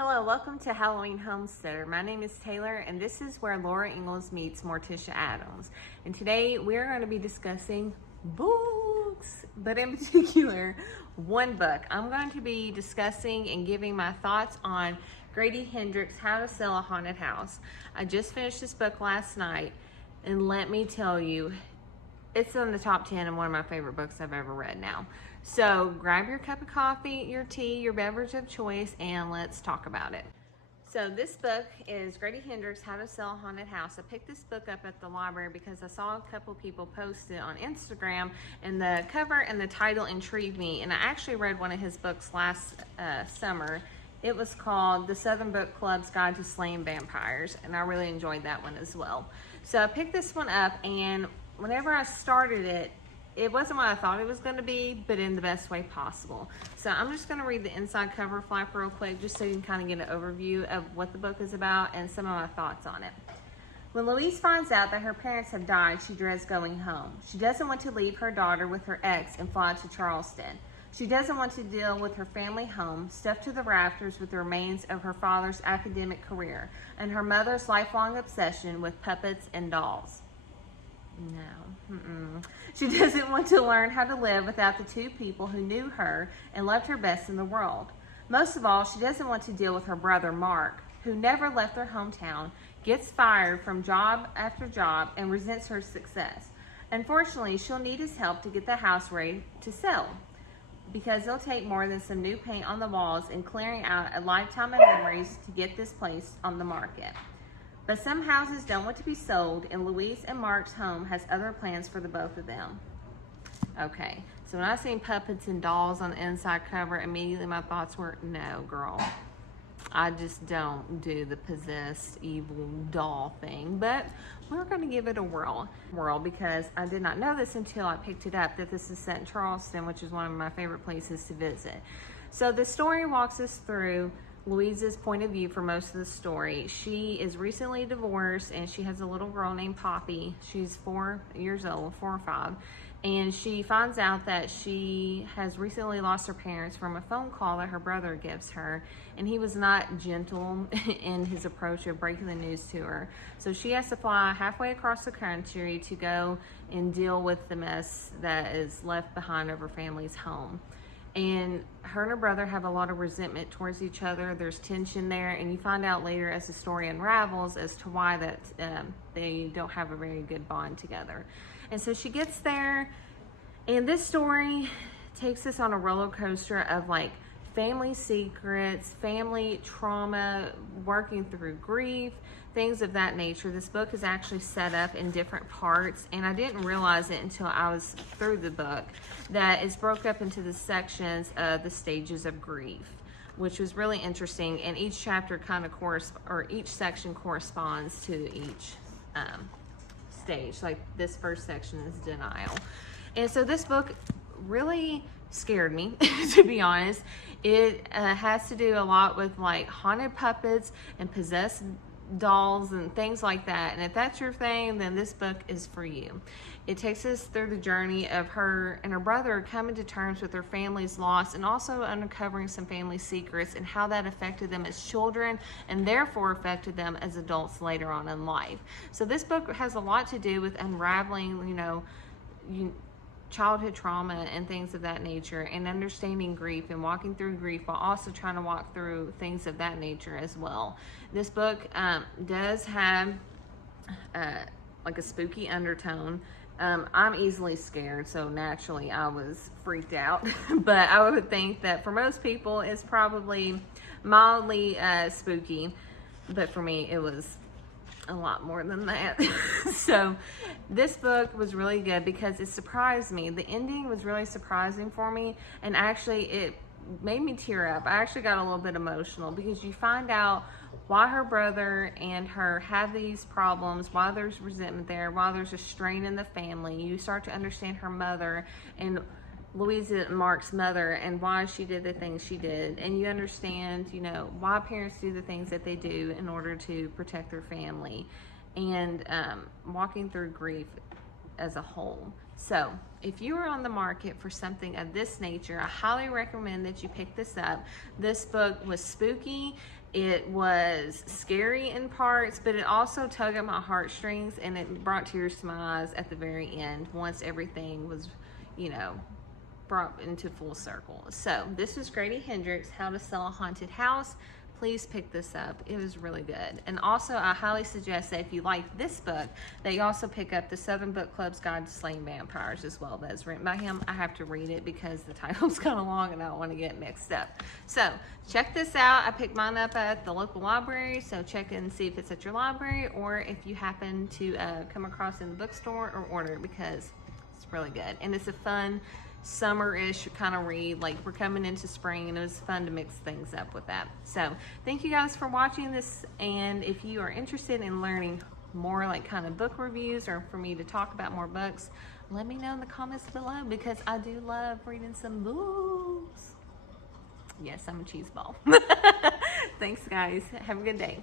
Hello, welcome to Halloween Homesteader. My name is Taylor, and this is where Laura Ingalls meets Morticia Adams. And today we're going to be discussing books, but in particular, one book. I'm going to be discussing and giving my thoughts on Grady Hendrix, How to Sell a Haunted House. I just finished this book last night, and let me tell you, it's in the top 10 and one of my favorite books I've ever read now. So grab your cup of coffee, your tea, your beverage of choice, and let's talk about it. So this book is Grady Hendrix, How to Sell a Haunted House. I picked this book up at the library because I saw a couple people post it on Instagram, and the cover and the title intrigued me. And I actually read one of his books last summer. It was called The Southern Book Club's Guide to Slaying Vampires, and I really enjoyed that one as well. So I picked this one up, and whenever I started it, it wasn't what I thought it was going to be, but in the best way possible. So I'm just going to read the inside cover flap real quick, just so you can kind of get an overview of what the book is about and some of my thoughts on it. When Louise finds out that her parents have died, she dreads going home. She doesn't want to leave her daughter with her ex and fly to Charleston. She doesn't want to deal with her family home, stuffed to the rafters with the remains of her father's academic career and her mother's lifelong obsession with puppets and dolls. No. She doesn't want to learn how to live without the two people who knew her and loved her best in the world. Most of all, she doesn't want to deal with her brother Mark, who never left their hometown, gets fired from job after job, and resents her success. Unfortunately, she'll need his help to get the house ready to sell, because it'll take more than some new paint on the walls and clearing out a lifetime of memories to get this place on the market. But some houses don't want to be sold, and Louise and Mark's home has other plans for the both of them. Okay, so when I seen puppets and dolls on the inside cover, immediately my thoughts were, no, girl. I just don't do the possessed evil doll thing, but we're going to give it a whirl because I did not know this until I picked it up, that this is set in Charleston, which is one of my favorite places to visit. So the story walks us through Louise's point of view for most of the story. She is recently divorced, and she has a little girl named Poppy. She's 4 years old, 4 or 5, and she finds out that she has recently lost her parents from a phone call that her brother gives her, and he was not gentle in his approach of breaking the news to her. So she has to fly halfway across the country to go and deal with the mess that is left behind of her family's home. And her brother have a lot of resentment towards each other. There's tension there, and you find out later as the story unravels as to why that they don't have a very good bond together. And so she gets there, and this story takes us on a roller coaster of like family secrets, family trauma, working through grief, things of that nature. This book is actually set up in different parts, and I didn't realize it until I was through the book, that it's broke up into the sections of the stages of grief, which was really interesting. And each chapter kind of each section corresponds to each stage. Like this first section is denial. And so this book really scared me, to be honest. It has to do a lot with like haunted puppets and possessed dolls and things like that. And if that's your thing, then this book is for you. It takes us through the journey of her and her brother coming to terms with their family's loss, and also uncovering some family secrets and how that affected them as children and therefore affected them as adults later on in life. So this book has a lot to do with unraveling, childhood trauma and things of that nature, and understanding grief and walking through grief while also trying to walk through things of that nature as well. This book does have like a spooky undertone. I'm easily scared, so naturally I was freaked out. But I would think that for most people it's probably mildly spooky, but for me it was a lot more than that. So this book was really good because it surprised me. The ending was really surprising for me, and actually it made me tear up. I actually got a little bit emotional because you find out why her brother and her have these problems, why there's resentment there, why there's a strain in the family. You start to understand her mother and Louisa and Mark's mother and why she did the things she did. And you understand, why parents do the things that they do in order to protect their family, and walking through grief as a whole. So if you are on the market for something of this nature, I highly recommend that you pick this up. This book was spooky It was scary in parts, but it also tugged at my heartstrings, and it brought tears to my eyes at the very end once everything was, you know, brought into full circle. So this is Grady Hendrix, How to Sell a Haunted House. Please pick this up. It was really good. And also, I highly suggest that if you like this book, that you also pick up the Southern Book Club's Guide to Slaying Vampires as well. That's written by him. I have to read it because the title's kind of long and I don't want to get mixed up. So check this out. I picked mine up at the local library, so check and see if it's at your library, or if you happen to come across it in the bookstore, or order it, because it's really good. And it's a fun summer-ish kind of read. Like, we're coming into spring, and it was fun to mix things up with that. So thank you guys for watching this, and if you are interested in learning more like kind of book reviews, or for me to talk about more books, let me know in the comments below, because I do love reading some books. Yes, I'm a cheese ball. Thanks guys, have a good day.